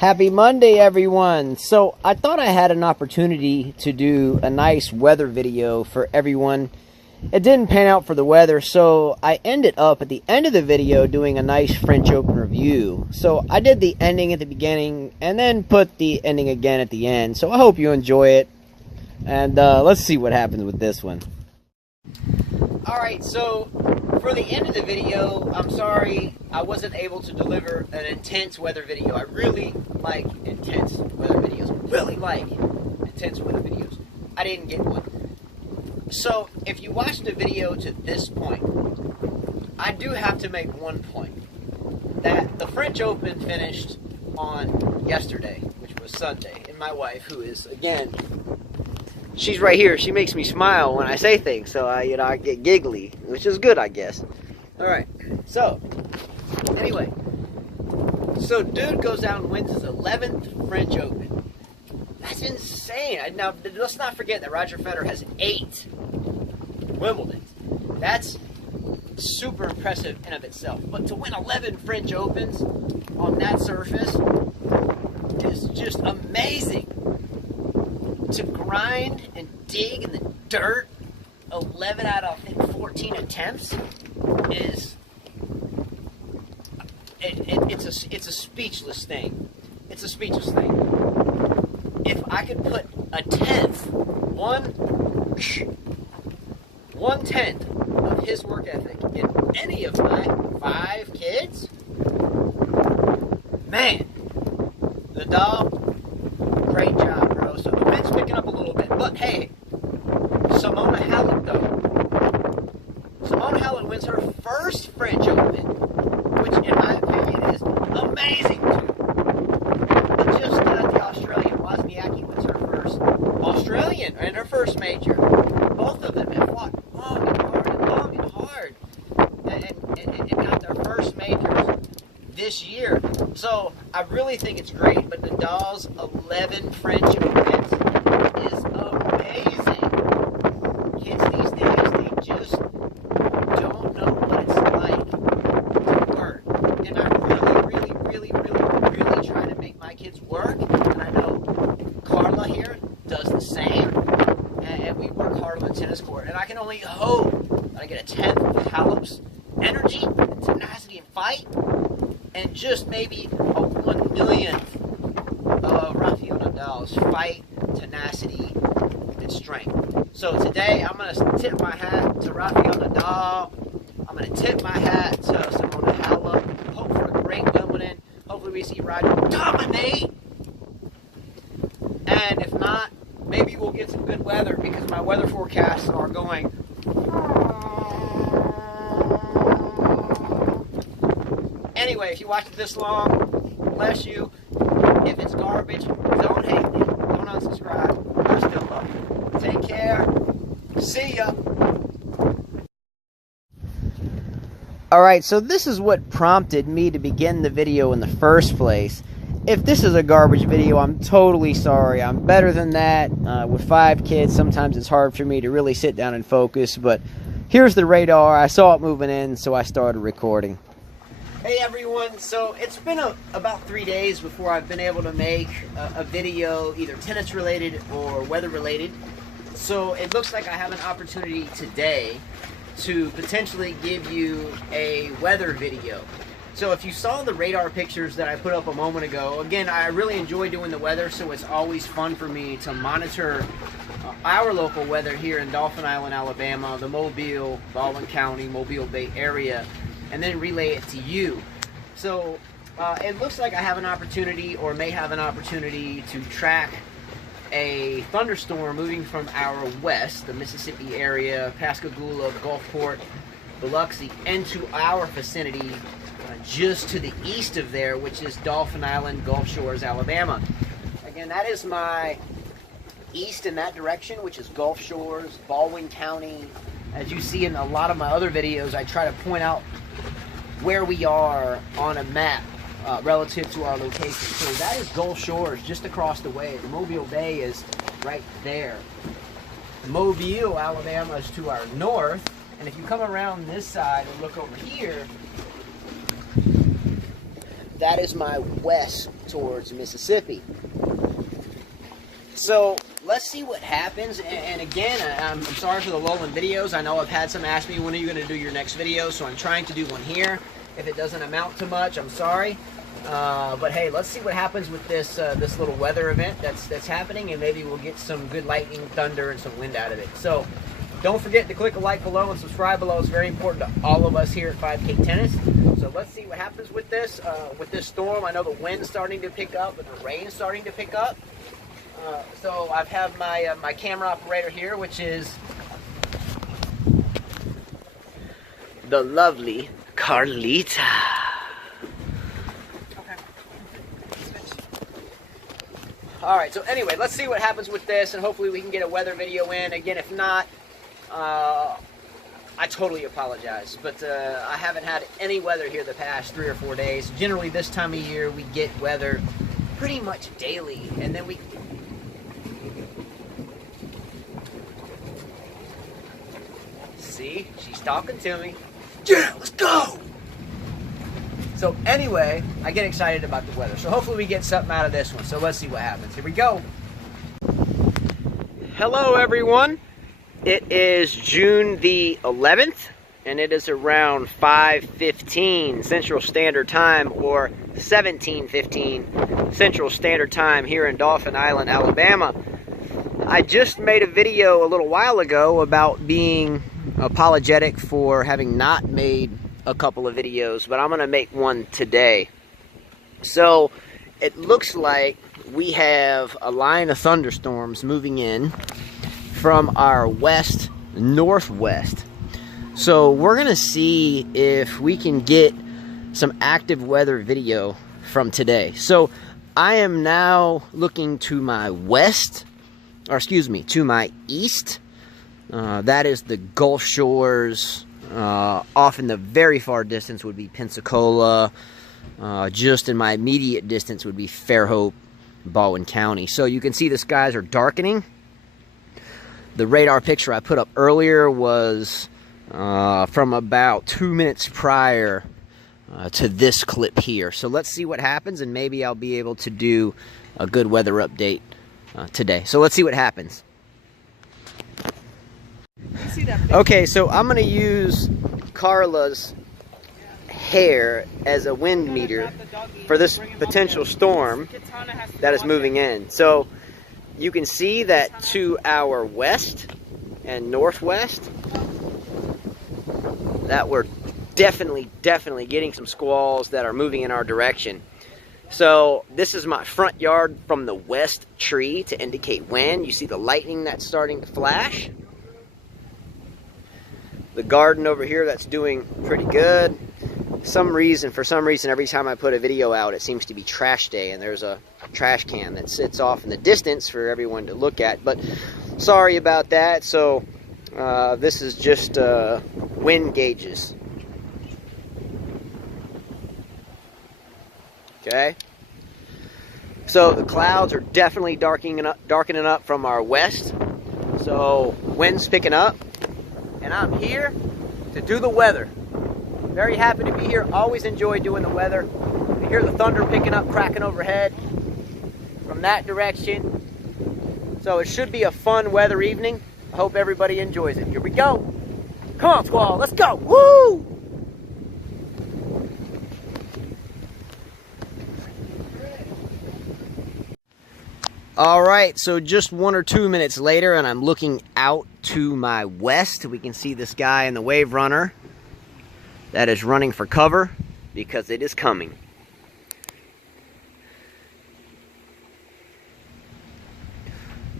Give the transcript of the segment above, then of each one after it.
Happy Monday, everyone. So I thought I had an opportunity to do a nice weather video for everyone. It didn't pan out for the weather, so I ended up at the end of the video doing a nice French Open review. So I did the ending at the beginning and then put the ending again at the end. So I hope you enjoy it. And let's see what happens with this one. Alright, so for the end of the video, I'm sorry I wasn't able to deliver an intense weather video. I really like intense weather videos. I didn't get one. So if you watched the video to this point, I do have to make one point. That the French Open finished on yesterday, which was Sunday. And my wife, who is, again, she's right here. She makes me smile when I say things, so I get giggly, which is good, I guess. All right. So, anyway, so dude goes out and wins his 11th French Open. That's insane. Now, let's not forget that Roger Federer has 8 Wimbledons. That's super impressive in of itself. But to win 11 French Opens on that surface is just amazing. To grind and dig in the dirt 11 out of, I think, 14 attempts is it's a speechless thing. It's a speechless thing. If I could put a tenth, one tenth of his work ethic in any of my 5 kids, man, Nadal, great job, bro. So the wind's picking up a little bit. But hey, Simona Halep, though. Simona Halep wins her first French Open, which in my opinion is amazing, too. But just the Australian, Wozniacki wins her first Australian and her first major. Both of them have fought long and hard and got their first majors this year. So I really think it's great, but Nadal's 11 French Opens is amazing. Kids these days, they just don't know what it's like to work. And I really try to make my kids work. And I know Carla here does the same. And we work hard on the tennis court. And I can only hope that I get a 10th of Halep's energy, and tenacity, and fight. And just maybe a 1/1,000,000th of Rafael Nadal's fight, tenacity, and strength. So today, I'm going to tip my hat to Rafael Nadal. I'm going to tip my hat to Simona Halep. Hope for a great Wimbledon. Hopefully we see Roger dominate. And if not, maybe we'll get some good weather because my weather forecasts are going. Anyway, if you watched it this long, bless you. If it's garbage, don't hate me. Don't unsubscribe. I still love you. Take care. See ya. Alright, so this is what prompted me to begin the video in the first place. If this is a garbage video, I'm totally sorry. I'm better than that. With 5 kids, sometimes it's hard for me to really sit down and focus. But here's the radar. I saw it moving in, so I started recording. Hey everyone, so it's been about 3 days before I've been able to make a video either tennis related or weather related. So it looks like I have an opportunity today to potentially give you a weather video. So if you saw the radar pictures that I put up a moment ago, again, I really enjoy doing the weather, so it's always fun for me to monitor our local weather here in Dauphin Island, Alabama, the Mobile, Baldwin County, Mobile Bay area, and then relay it to you. So it looks like I have an opportunity, or may have an opportunity, to track a thunderstorm moving from our west, the Mississippi area, Pascagoula, Gulfport, Biloxi, into our vicinity just to the east of there, which is Dauphin Island, Gulf Shores, Alabama. Again, that is my east in that direction, which is Gulf Shores, Baldwin County. As you see in a lot of my other videos, I try to point out where we are on a map relative to our location. So that is Gulf Shores, just across the way. The Mobile Bay is right there. Mobile, Alabama is to our north, and if you come around this side and look over here, that is my west towards Mississippi. So let's see what happens. And again, I'm sorry for the lull in videos. I know I've had some ask me, when are you going to do your next video? So I'm trying to do one here. If it doesn't amount to much, I'm sorry. But hey, let's see what happens with this this little weather event that's happening, and maybe we'll get some good lightning, thunder, and some wind out of it. So don't forget to click a like below and subscribe below. It's very important to all of us here at 5K Tennis. So let's see what happens with this storm. I know the wind's starting to pick up, and the rain's starting to pick up. So I have my my camera operator here, which is the lovely Carlita. Alright, so anyway, let's see what happens with this, and hopefully we can get a weather video in. Again, if not, I totally apologize, but I haven't had any weather here the past 3 or 4 days. Generally, this time of year, we get weather pretty much daily, and then we... See? She's talking to me. Yeah, let's go! So anyway, I get excited about the weather. So hopefully we get something out of this one. So let's see what happens. Here we go. Hello everyone. It is June the 11th, and it is around 5:15 Central Standard Time, or 17:15 Central Standard Time here in Dauphin Island, Alabama. I just made a video a little while ago about being apologetic for having not made a couple of videos, but I'm going to make one today. So it looks like we have a line of thunderstorms moving in from our west northwest. So we're going to see if we can get some active weather video from today. So I am now looking to my west, or excuse me, to my east. That is the Gulf Shores. Off in the very far distance would be Pensacola. Just in my immediate distance would be Fairhope, Baldwin County. So you can see the skies are darkening. The radar picture I put up earlier was from about 2 minutes prior to this clip here. So let's see what happens, and maybe I'll be able to do a good weather update today. So let's see what happens. Okay, so I'm going to use Carla's hair as a wind meter for this potential storm that is moving in. So you can see that to our west and northwest that we're definitely getting some squalls that are moving in our direction. So this is my front yard from the west tree to indicate wind. You see the lightning that's starting to flash. The garden over here, that's doing pretty good. For some reason, every time I put a video out, it seems to be trash day, and there's a trash can that sits off in the distance for everyone to look at. But sorry about that. So this is just wind gauges. Okay. So the clouds are definitely darkening up from our west. So wind's picking up. And I'm here to do the weather. Very happy to be here. Always enjoy doing the weather. You hear the thunder picking up, cracking overhead from that direction. So it should be a fun weather evening. I hope everybody enjoys it. Here we go. Come on, squall. Let's go. Woo! Alright, so just 1 or 2 minutes later, and I'm looking out to my west. We can see this guy in the wave runner that is running for cover because it is coming.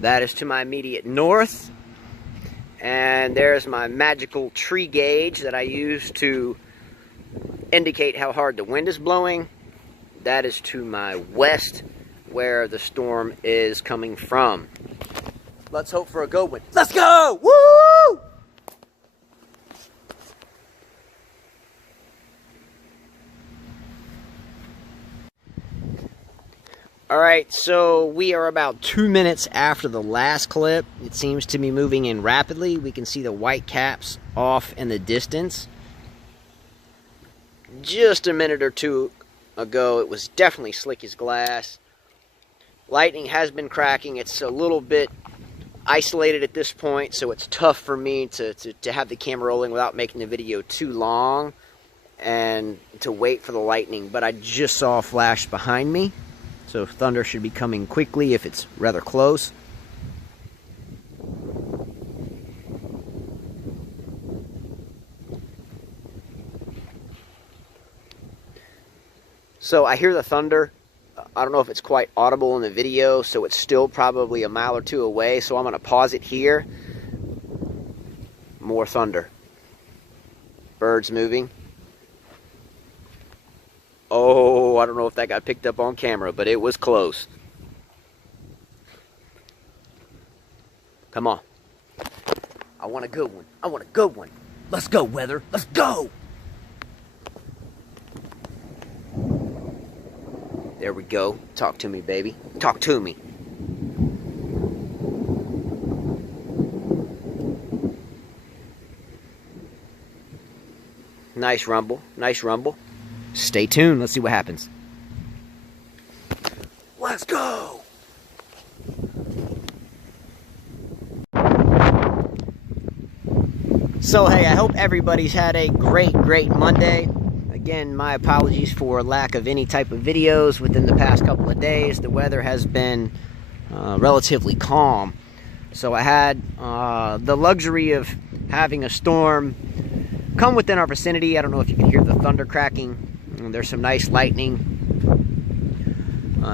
That is to my immediate north, and there's my magical tree gauge that I use to indicate how hard the wind is blowing. That is to my west, where the storm is coming from. Let's hope for a good one. Let's go! Woo! Alright, so we are about 2 minutes after the last clip. It seems to be moving in rapidly. We can see the white caps off in the distance. Just a minute or two ago, it was definitely slick as glass. Lightning has been cracking. It's a little bit isolated at this point, so it's tough for me to have the camera rolling without making the video too long and to wait for the lightning. But I just saw a flash behind me, so thunder should be coming quickly if it's rather close. So I hear the thunder. I don't know if it's quite audible in the video, so it's still probably a mile or two away, so I'm going to pause it here. More thunder. Birds moving. Oh, I don't know if that got picked up on camera, but it was close. Come on. I want a good one. I want a good one. Let's go, weather. Let's go! There we go. Talk to me, baby. Talk to me. Nice rumble. Nice rumble. Stay tuned. Let's see what happens. Let's go! So, hey, I hope everybody's had a great Monday. Again, my apologies for lack of any type of videos within the past couple of days. The weather has been relatively calm. So I had the luxury of having a storm come within our vicinity. I don't know if you can hear the thunder cracking. There's some nice lightning.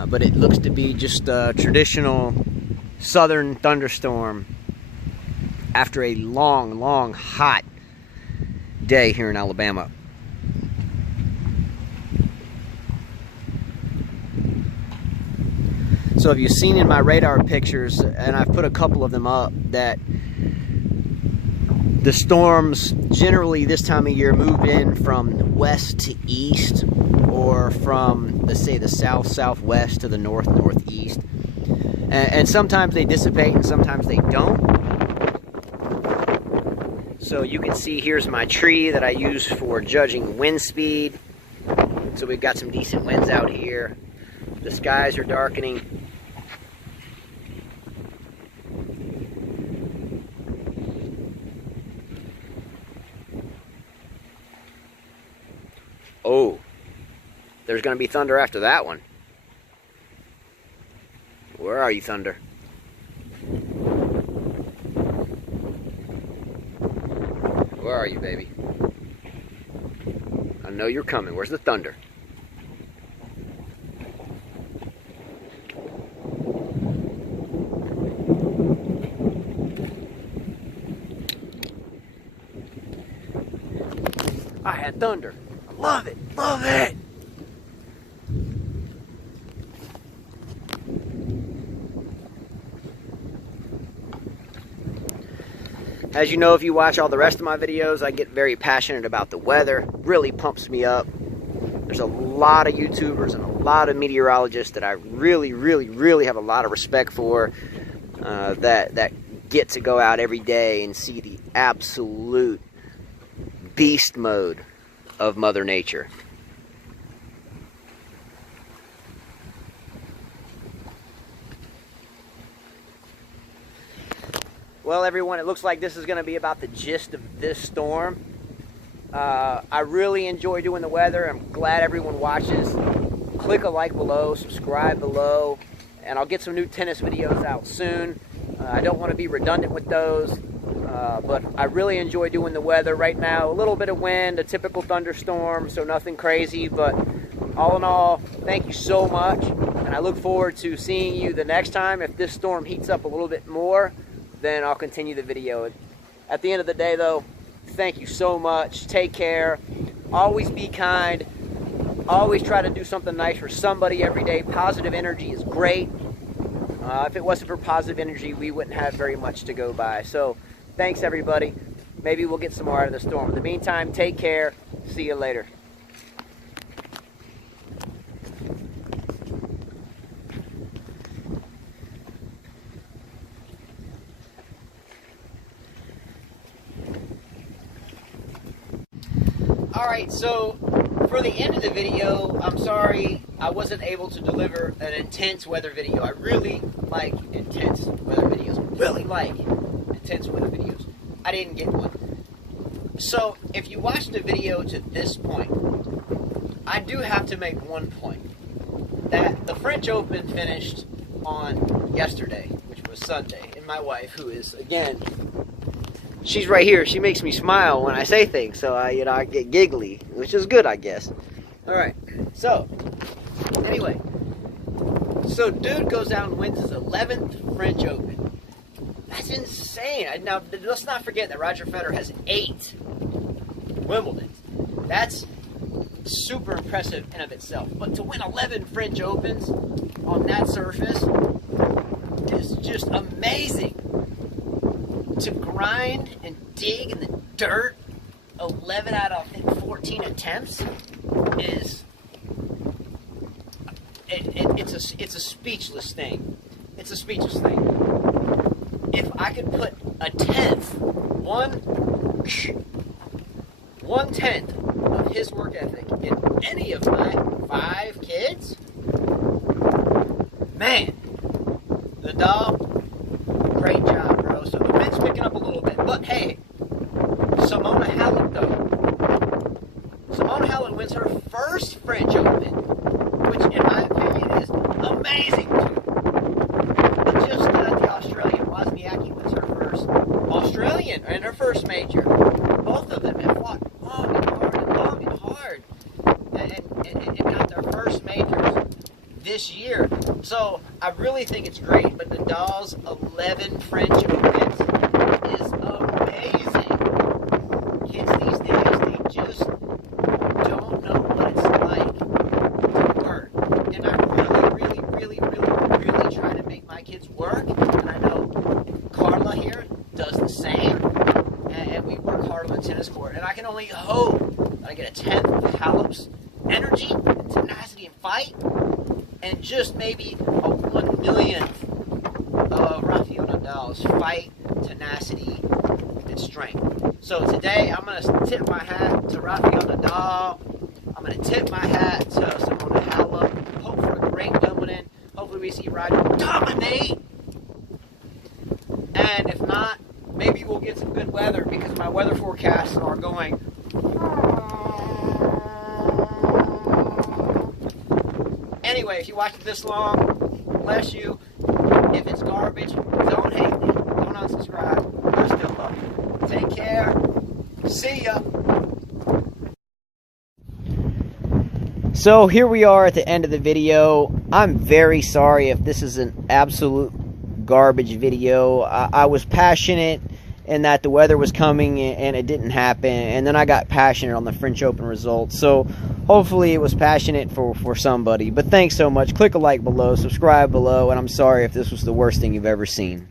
But it looks to be just a traditional southern thunderstorm after a long, hot day here in Alabama. So if you've seen in my radar pictures, and I've put a couple of them up, that the storms generally this time of year move in from west to east, or from, let's say, the southwest to the northeast. And sometimes they dissipate and sometimes they don't. So you can see here's my tree that I use for judging wind speed. So we've got some decent winds out here. The skies are darkening. Oh, there's going to be thunder after that one. Where are you, thunder? Where are you, baby? I know you're coming. Where's the thunder? I had thunder. I love it. Love it. As you know, if you watch all the rest of my videos, I get very passionate about the weather. Really pumps me up. There's a lot of YouTubers and a lot of meteorologists that I really have a lot of respect for, that get to go out every day and see the absolute beast mode of Mother Nature. Well, everyone, it looks like this is going to be about the gist of this storm. I really enjoy doing the weather. I'm glad everyone watches. Click a like below, subscribe below, and I'll get some new tennis videos out soon. I don't want to be redundant with those, but I really enjoy doing the weather. Right now, a little bit of wind, a typical thunderstorm, so nothing crazy, but all in all, thank you so much, and I look forward to seeing you the next time. If this storm heats up a little bit more, then I'll continue the video. At the end of the day, though, thank you so much. Take care. Always be kind. Always try to do something nice for somebody every day. Positive energy is great. If it wasn't for positive energy, we wouldn't have very much to go by. So, thanks, everybody. Maybe we'll get some more out of the storm. In the meantime, take care. See you later. Alright, so For the end of the video, I'm sorry I wasn't able to deliver an intense weather video. I really like intense weather videos. I didn't get one. So, if you watched the video to this point, I do have to make one point. That the French Open finished on yesterday, which was Sunday. And my wife, who is, again, she's right here. She makes me smile when I say things, so I get giggly, which is good, I guess. All right. So, anyway, so dude goes out and wins his 11th French Open. That's insane. Now, let's not forget that Roger Federer has 8 Wimbledons. That's super impressive in of itself. But to win 11 French Opens on that surface is just amazing. To grind and dig in the dirt 11 out of, I think, 14 attempts is it's a speechless thing. It's a speechless thing. If I could put a tenth, one tenth of his work ethic in any of my 5 kids, man, Nadal, great job, bro. So the wind's picking up a little bit, but hey, Simona Halep though. Simona Halep wins her first French Open, which in my opinion is amazing too. But just the Australian Wozniacki wins her first Australian and her first major. Both of them have fought long and hard, and got their first majors this year. So I really think it's great, but Nadal's 11 French Opens is amazing. Kids these days, they just don't know what it's like to work. And I really try to make my kids work. And I know Carla here does the same. And we work hard on the tennis court. And I can only hope that I get a tenth of Halep's energy and tenacity and fight, and just maybe a 1/1,000,000th of Rafael Nadal's fight, tenacity, and strength. So today, I'm going to tip my hat to Rafael Nadal. I'm going to tip my hat to Simona Halep. Hope for a great Wimbledon. Hopefully we see Roger dominate. And if not, maybe we'll get some good weather, because my weather forecasts are going. Anyway, if you watched it this long, bless you. If it's garbage, don't hate me. Don't unsubscribe. I still love you. Take care. See ya. So here we are at the end of the video. I'm very sorry if this is an absolute garbage video. I was passionate in that the weather was coming and it didn't happen, and then I got passionate on the French Open results. So hopefully it was passionate for somebody. But thanks so much. Click a like below, subscribe below, and I'm sorry if this was the worst thing you've ever seen.